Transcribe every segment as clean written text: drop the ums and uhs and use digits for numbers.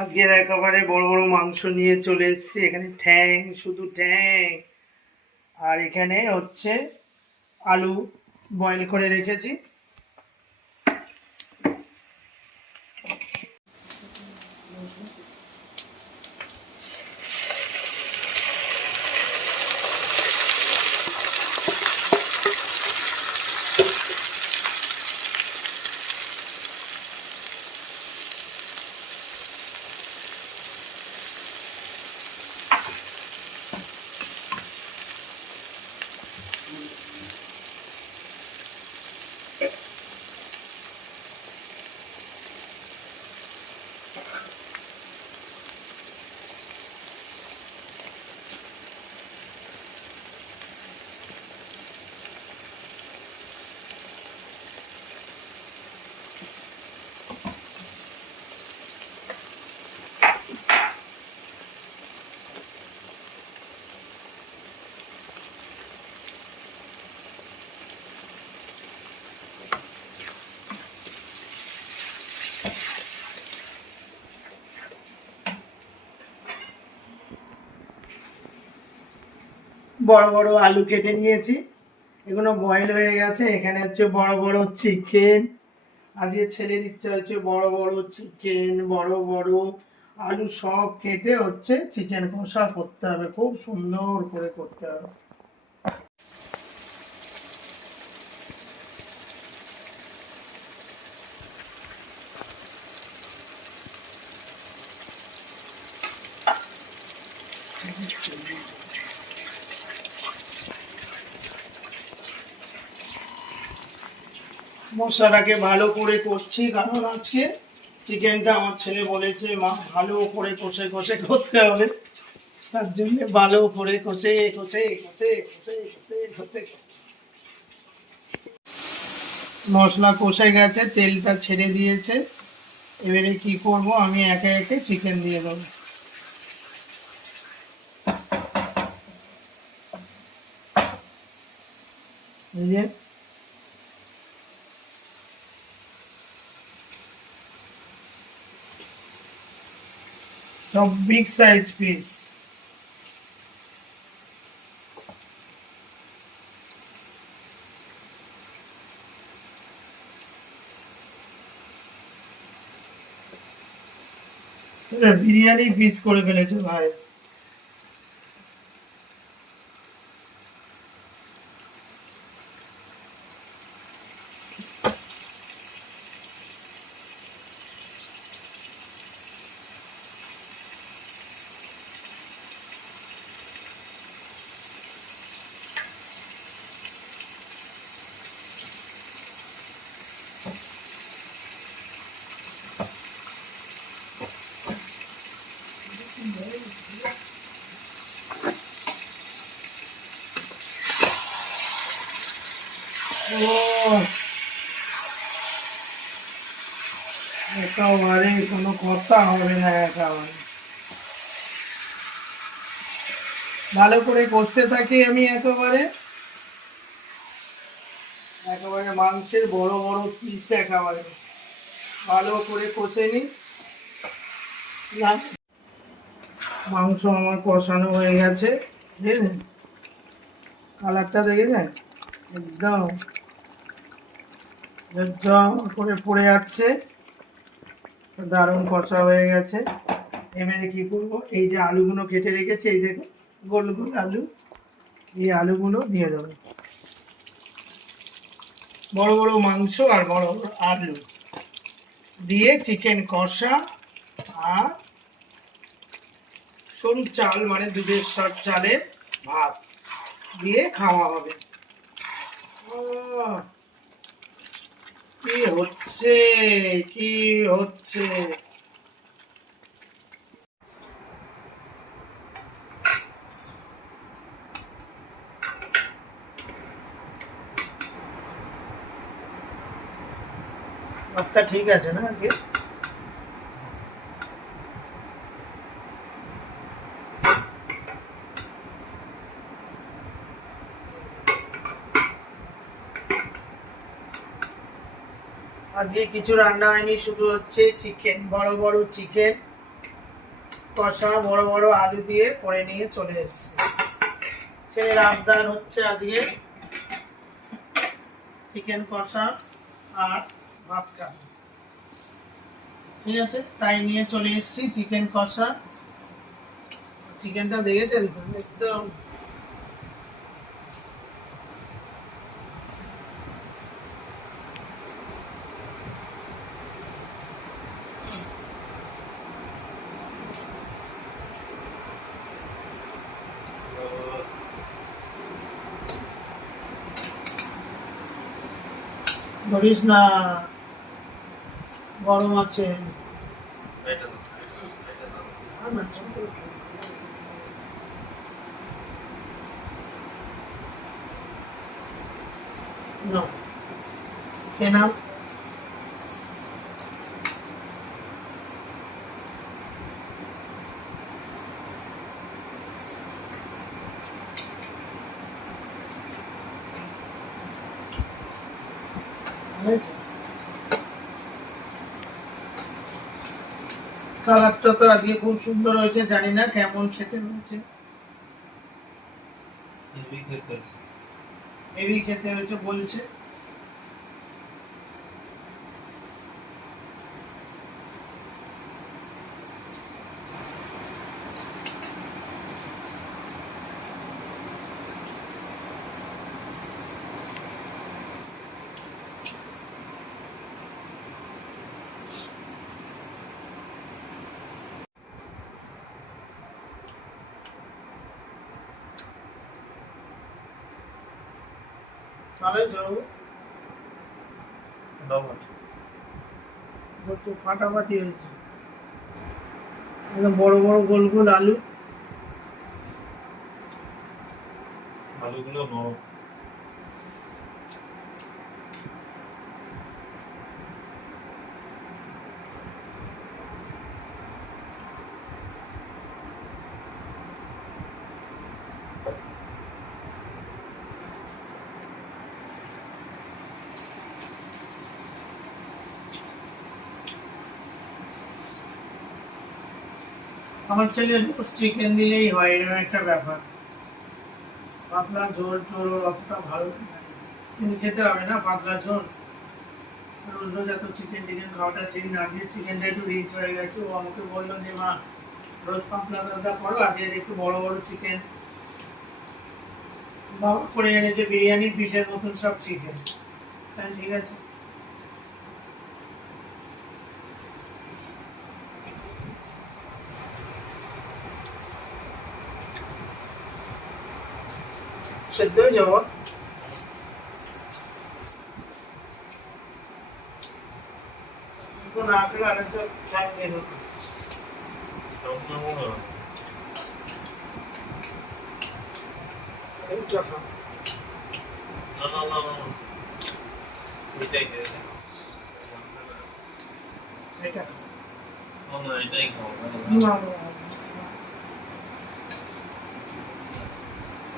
আজকের একেবারে বড় বড় মাংস নিয়ে চলে এসেছি। এখানে ঠ্যাং, শুধু ঠ্যাং, আর এখানে হচ্ছে আলু বয়েল করে রেখেছি। বড় বড় আলু কেটে নিয়েছি, এগুলো বয়েল হয়ে গেছে। এখানে হচ্ছে বড় বড় চিকেন। আজকে ছেলের ইচ্ছা হচ্ছে বড় বড় চিকেন, বড় বড় আলু সব কেটে হচ্ছে চিকেন কষা করতে হবে, খুব সুন্দর করে করতে হবে। মশলাটাকে ভালো করে কষছি, কারণ আজকে চিকেনটা আমার ছেলে বলেছে মা ভালো করে কষে কষে করতে হবে, তার জন্য ভালো করে কষে কষে কষে কষে কষে কষে। মশলা কষে গেছে, তেলটা ছেড়ে দিয়েছে। এবারে কি করব, আমি একে একে চিকেন দিয়ে দেবো। এই যে সব big size piece. Biryani piece করে ফেলেছে ভাই। একেবারে কোনো কথা হবে না, একেবারে ভালো করে কষতে থাকি আমি। একেবারে একেবারে মাংসের বড় বড় পিস একেবারে ভালো করে কষে নিই। মাংস আমার কষানো হয়ে গেছে, বুঝলেন? কালারটা দেখেছেন, একদম করে পড়ে যাচ্ছে, দারুণ কষা হয়ে গেছে। এবারে কি করব, এই যে আলুগুলো কেটে রেখেছি, এই দেখো গোল গোল আলু, এই আলুগুলো দিয়ে দেবো। বড় বড় মাংস আর বড় বড় আলু দিয়ে চিকেন কষা আর সরু চাল, মানে দুধের সার চালের ভাত দিয়ে খাওয়া হবে। কি হচ্ছে, কি হচ্ছে! ভাতটা ঠিক আছে না আজকে? আজকে কিছু রান্না হয়নি, শুধু হচ্ছে চিকেন, বড় বড় চিকেন কষা বড় বড় আলু দিয়ে করে নিয়ে চলে এসেছি। ছেলের আবদার হচ্ছে আজকে চিকেন কষা আর ভাত খাবে, ঠিক আছে, তাই নিয়ে চলে এসেছি চিকেন কষা। চিকেনটা দেখেছেন তো একদম ধরিস না, গরম আছে। No. খেয়ে নাও। কালারটা তো আজকে খুব সুন্দর হয়েছে, জানি না কেমন খেতে হয়েছে। হেভি খেতে হয়েছে বলছে। চলে চলো, ফাটাফাটি হয়েছে। বড় বড় গোল গোল আলু, আলুগুলো নরম। আমার ছেলে রোজ চিকেন দিলেই হয়, এরকম একটা ব্যাপার। পাতলা ঝোল টোল অতটা ভালো লাগে না। কিন্তু খেতে হবে না পাতলা ঝোল, রোজ রোজ এত চিকেন টিকেন খাওয়াটা ঠিক না। আজকে চিকেনটা একটু রিচ হয়ে গেছে, ও আমাকে বললো যে মা রোজ পাতলা পাতলা করো, আজকে একটু বড় বড় চিকেন। বাবা করে এনেছে বিরিয়ানির পিসের মতন সব চিকেন। হ্যাঁ ঠিক আছে। সেদ্ধ হয়ে যাবো। না খেলে আরেকটা ফ্যান দিয়ে দেবো। এইটা খাও। এটাই খেয়ে এটা এটাই খাও। না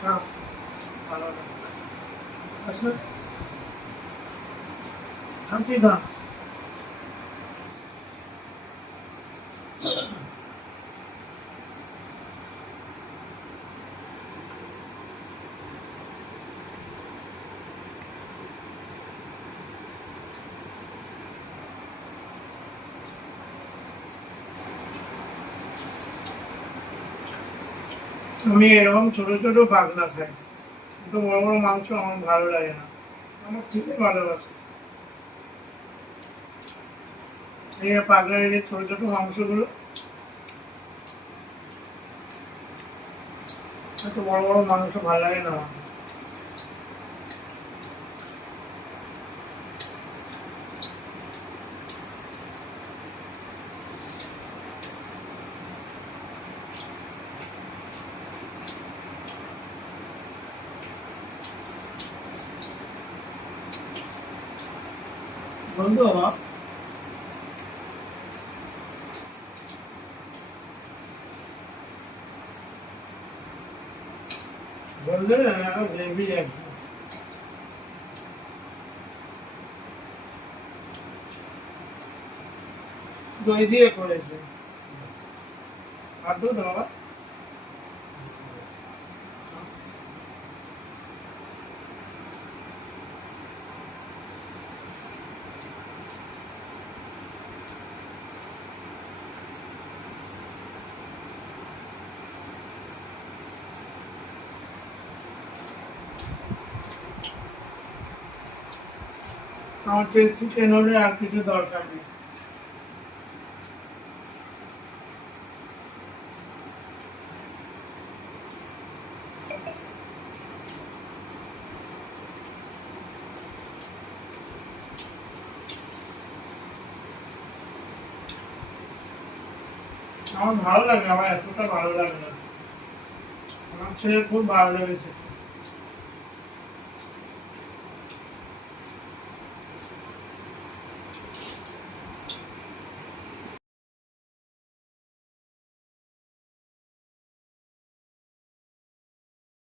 খাও, ভালো না। আসলে খাচ্ছি না। আমি এরকম ছোট ছোট পাখনা খাই, কিন্তু বড় বড় মাংস আমার ভালো লাগে না। আমার ছেলে ভালোবাসে এই পাখনার এই ছোট ছোট মাংসগুলো, এত বড় বড় মাংস ভালো লাগে না আমার। বন্ধু বললে এখন হেভি একদম। দই দিয়ে করেছে আর দুধ বাবা। আমার চিকেন হলে আর কিছু দরকার নেই। আমার ভালো লাগে, আমার এতটা ভালো লাগে না। আমার ছেলে খুব ভালো লেগেছে।